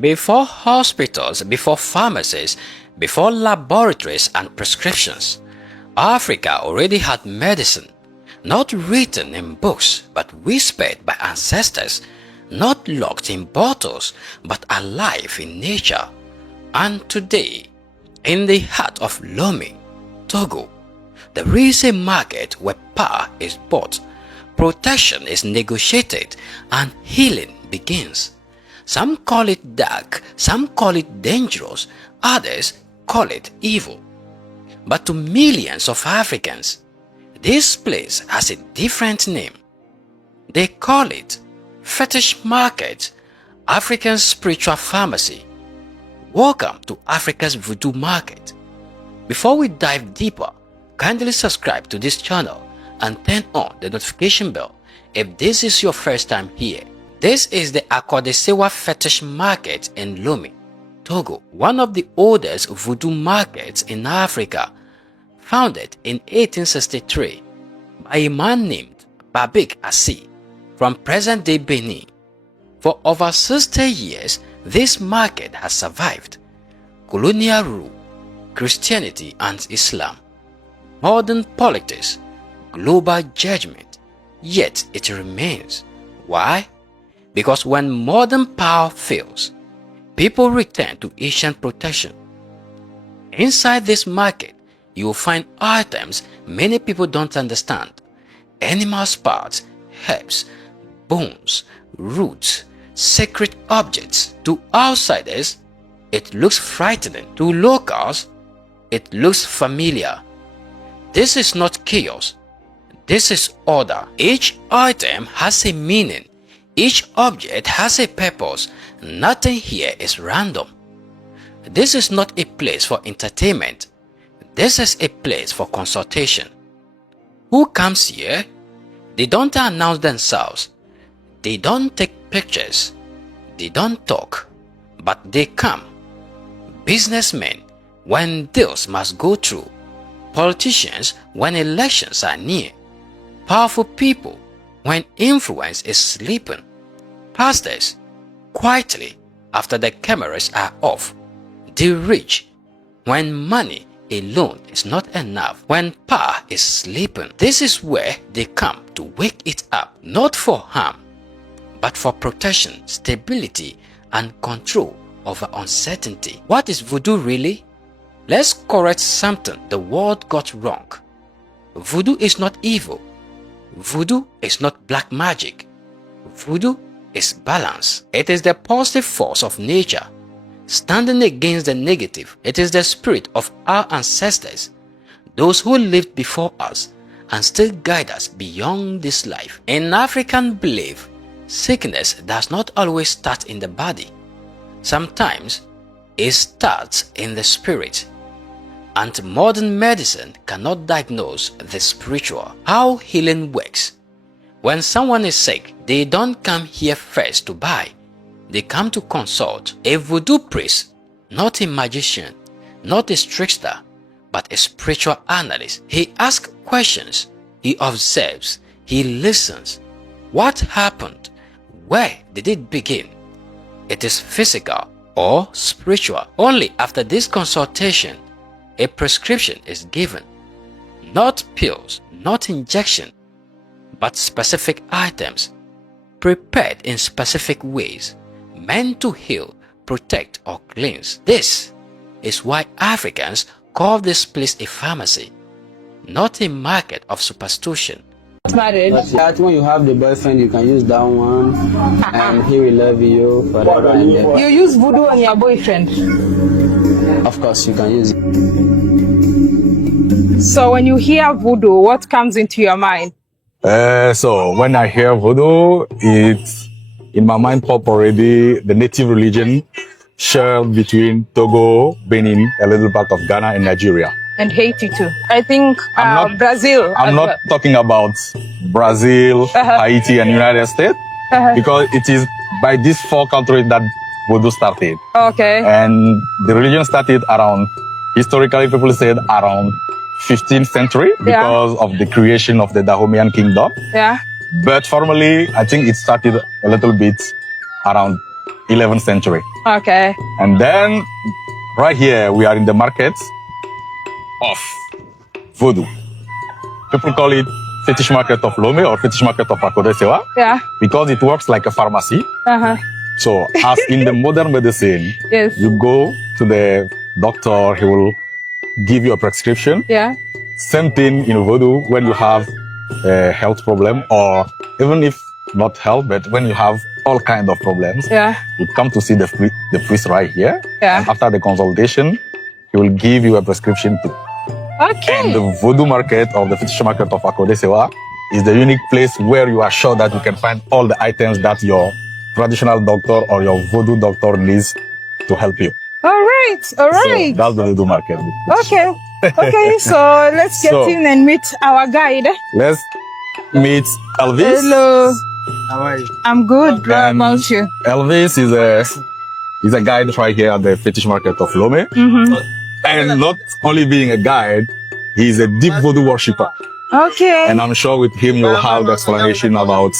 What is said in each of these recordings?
Before hospitals, before pharmacies, before laboratories and prescriptions, Africa already had medicine, not written in books but whispered by ancestors, not locked in bottles but alive in nature. And today, in the heart of Lomé, Togo, there is a market where power is bought, protection is negotiated, and healing begins. Some call it dark, some call it dangerous, others call it evil. But to millions of Africans, this place has a different name. They call it Fetish Market, African Spiritual Pharmacy. Welcome to Africa's Voodoo Market. Before we dive deeper, kindly subscribe to this channel and turn on the notification bell if this is your first time here. This is the Akodesewa Fetish Market in Lomé, Togo, one of the oldest voodoo markets in Africa, founded in 1863 by a man named Babik Assi from present-day Benin. For over 60 years, this market has survived colonial rule, Christianity and Islam, modern politics, global judgment, yet it remains. Why? Because when modern power fails, people return to ancient protection. Inside this market, you will find items many people don't understand. Animal parts, herbs, bones, roots, sacred objects. To outsiders, it looks frightening. To locals, it looks familiar. This is not chaos. This is order. Each item has a meaning. Each object has a purpose. Nothing here is random. This is not a place for entertainment. This is a place for consultation. Who comes here? They don't announce themselves. They don't take pictures. They don't talk. But they come. Businessmen, when deals must go through. Politicians, when elections are near. Powerful people, when influence is sleeping. Pastors, quietly after the cameras are off. The rich, when money alone is not enough, when power is sleeping. This is where they come to wake it up, not for harm, but for protection, stability, and control over uncertainty. What is voodoo really? Let's correct something the world got wrong. Voodoo is not evil. Voodoo is not black magic. Voodoo is balance. It is the positive force of nature, standing against the negative. It is the spirit of our ancestors, those who lived before us and still guide us beyond this life. In African belief, sickness does not always start in the body. Sometimes it starts in the spirit. And modern medicine cannot diagnose the spiritual. How healing works. When someone is sick, they don't come here first to buy. They come to consult. A voodoo priest, not a magician, not a trickster, but a spiritual analyst. He asks questions. He observes. He listens. What happened? Where did it begin? It is physical or spiritual. Only after this consultation, a prescription is given. Not pills, not injection, but specific items, prepared in specific ways, meant to heal, protect, or cleanse. This is why Africans call this place a pharmacy, not a market of superstition. Married. But when you have the boyfriend, you can use that one, and he will love you forever and ever. You use voodoo on your boyfriend? Of course, you can use it. So when you hear voodoo, what comes into your mind? So when I hear voodoo, it's in my mind pop already the native religion shared between Togo, Benin, a little part of Ghana and Nigeria. And Haiti too. I think Brazil. I'm not talking about Brazil, Haiti, and United States, because it is by these four countries that voodoo started. Okay. And the religion started around, historically people said around 15th century because of the creation of the Dahomean kingdom. Yeah. But formally, I think it started a little bit around 11th century. Okay. And then right here, we are in the market of voodoo. People call it fetish market of Lome or fetish market of Akodesewa Yeah. because it works like a pharmacy. Uh-huh. So as in the modern medicine, Yes. you go to the doctor, he will give you a prescription. Yeah. Same thing in voodoo when you have a health problem, or even if not health, but when you have all kind of problems, Yeah. you come to see the priest right here. Yeah. And after the consultation, he will give you a prescription too. Okay. And the voodoo market or the fetish market of Akodesewa is the unique place where you are sure that you can find all the items that your traditional doctor or your voodoo doctor needs to help you. All right. All right. So that's the voodoo market. Okay. Okay. So let's get So- in and meet our guide. Let's meet Elvis. Hello. How are you? I'm good. What And about you? Elvis is a guide right here at the fetish market of Lome. And not only being a guide, he's a deep voodoo worshipper. Okay. And I'm sure with him you'll have the explanation about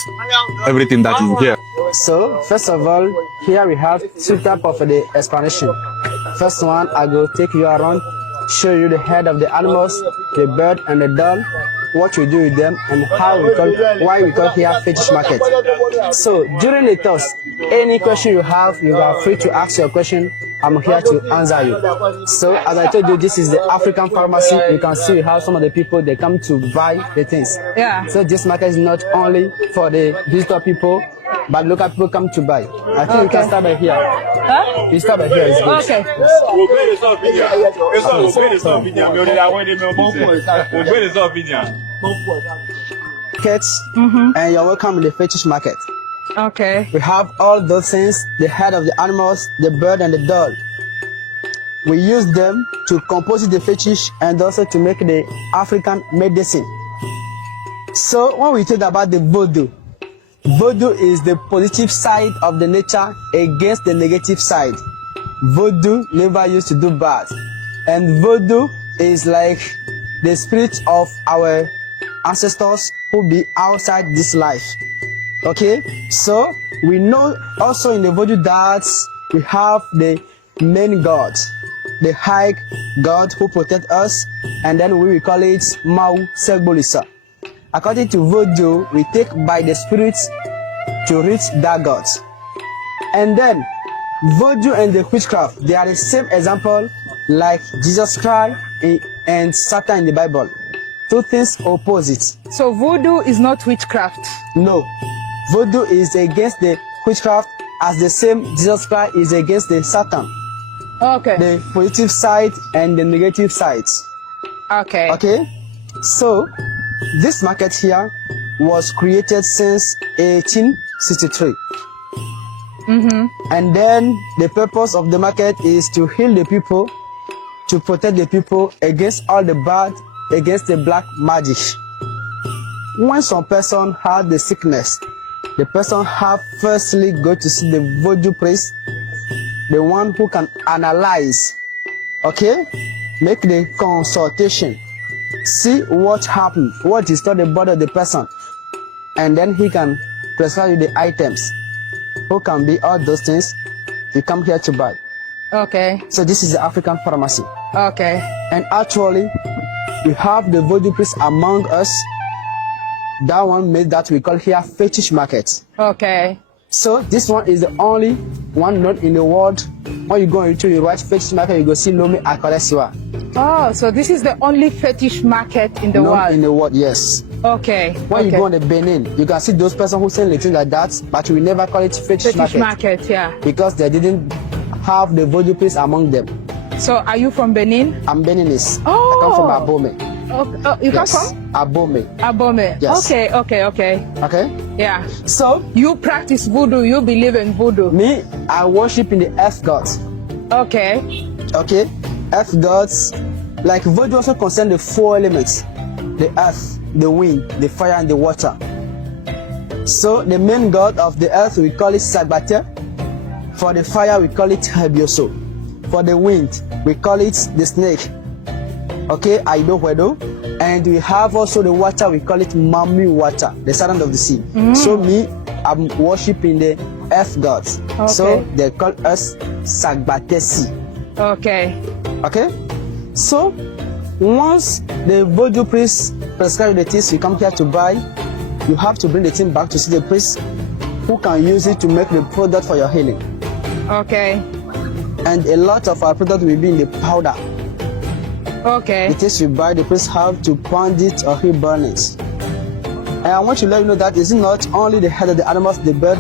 everything that is here. So, first of all, here we have two types of the explanation. First one, I go take you around, show you the head of the animals, the bird and the doll, what we do with them, and why we call here fetish market. So, during the toast, any question you have, you are free to ask your question. I'm here to answer you. So, as I told you, this is the African pharmacy. You can see we have some of the people, they come to buy the things. Yeah. So, this market is not only for the visitor people, but local people come to buy. I think we can start by here. Huh? You start by here. It's good. Okay. Markets, and you're welcome in the fetish market. Okay. We have all those things, the head of the animals, the bird and the doll. We use them to compose the fetish and also to make the African medicine. So when we talk about the voodoo, voodoo is the positive side of the nature against the negative side. Voodoo never used to do bad. And voodoo is like the spirit of our ancestors who be outside this life. Okay, so we know also in the voodoo that we have the main god, the high god who protect us, and then we will call it Mau Segbolisa. According to voodoo, we take by the spirits to reach that god. And then voodoo and the witchcraft, they are the same example like Jesus Christ and Satan in the Bible. Two things opposite. So voodoo is not witchcraft. No, voodoo is against the witchcraft as the same Jesus Christ is against the Satan. Okay. The positive side and the negative sides. Okay. Okay, so this market here was created since 1863. And then the purpose of the market is to heal the people, to protect the people against all the bad, against the black magic. When some person had the sickness, the person have firstly go to see the voodoo priest, the one who can analyze, okay, make the consultation, see what happened, what disturbed the body of the person, and then he can prescribe you the items. Who can be all those things you come here to buy. Okay. So this is the African pharmacy. Okay. And actually, we have the voodoo priest among us. That one made that we call here fetish market. Okay. So this one is the only one known in the world. When you go into the right fetish market, you go see Lome Akodesewa. Oh, so this is the only fetish market in the Known world. in the world, yes. Okay. When okay. you go on the Benin, you can see those persons who sell things like that, but we never call it fetish fetish market market, yeah. because they didn't have the voodoo priest among them. So are you from Benin? I'm Beninese. Oh. I come from Abome. Oh, you Yes. come from Abome. Abome. Yes. Okay. Okay. Okay? Yeah. So, You practice voodoo. You believe in voodoo. me, I worship in the earth gods. Okay. Okay? Earth gods. Like voodoo also concern the four elements: the earth, the wind, the fire, and the water. So, the main god of the earth, we call it Sagbate. For the fire, we call it Hebioso. For the wind, we call it the snake. Okay, Aido Wedo. And we have also the water, we call it Mami water, the servant of the sea. So me, I'm worshiping the earth gods. Okay. So they call us Sagbatesi. Okay. Okay? So once the Voodoo priest prescribe the things you come here to buy, you have to bring the thing back to see the priest who can use it to make the product for your healing. Okay. And a lot of our product will be in the powder. Okay. The things you buy, the priest have to pound it or he burn it. And I want to let you know that it's not only the head of the animals, the bird,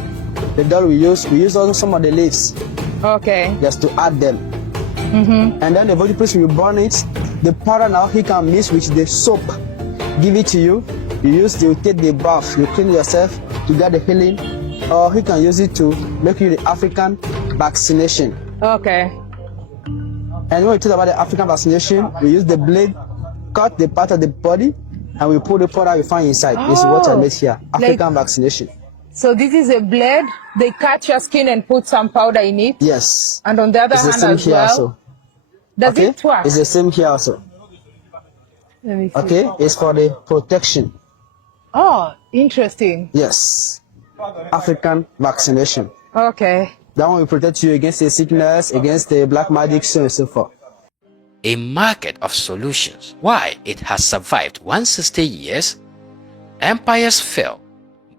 the doll we use also some of the leaves Okay. just to add them. And then the voodoo priest will burn it. The powder now he can mix with the soap, give it to you. You take the bath, you clean yourself to get the healing, or he can use it to make you the African vaccination. Okay. And when we talk about the African vaccination, we use the blade, cut the part of the body, and we put the powder we find inside. This is what I made here. African vaccination. So this is a blade. They cut your skin and put some powder in it. Yes. And on the other It's the hand same as here well. also. Does Okay? it work? It's the same here also. Let me see. Okay? It's for the protection. Oh, interesting. Yes. African vaccination. Okay. That one will protect you against the sickness, against the black magic, so on and so forth. A market of solutions. Why it has survived 160 years? Empires fell,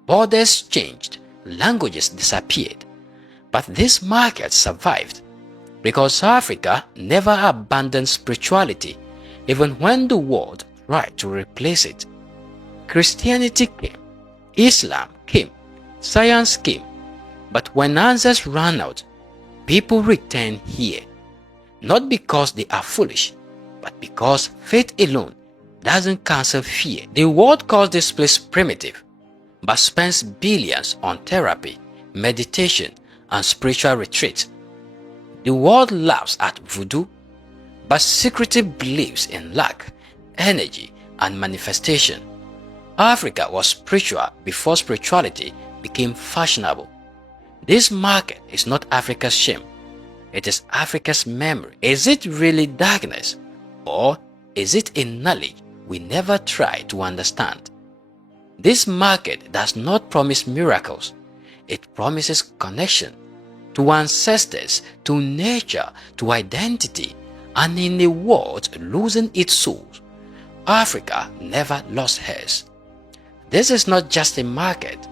borders changed, languages disappeared. But this market survived because Africa never abandoned spirituality, even when the world tried to replace it. Christianity came, Islam came, science came, but when answers ran out, people returned here. Not because they are foolish, but because faith alone doesn't cancel fear. The world calls this place primitive, but spends billions on therapy, meditation, and spiritual retreat. The world laughs at voodoo, but secretly believes in luck, energy, and manifestation. Africa was spiritual before spirituality became fashionable. This market is not Africa's shame. It is Africa's memory. Is it really darkness? Or is it a knowledge we never try to understand? This market does not promise miracles. It promises connection to ancestors, to nature, to identity, and in a world losing its soul, Africa never lost hers. This is not just a market.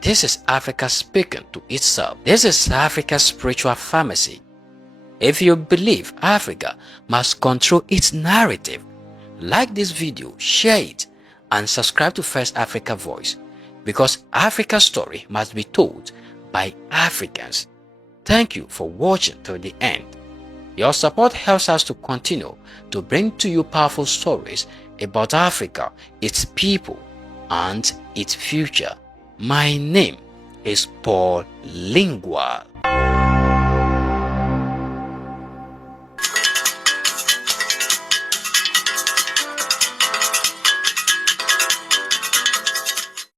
This is Africa speaking to itself. This is Africa's spiritual pharmacy. If you believe Africa must control its narrative, like this video, share it, and subscribe to First Africa Voice, because Africa's story must be told by Africans. Thank you for watching till the end. Your support helps us to continue to bring to you powerful stories about Africa, its people, and its future. My name is Paul Lingua.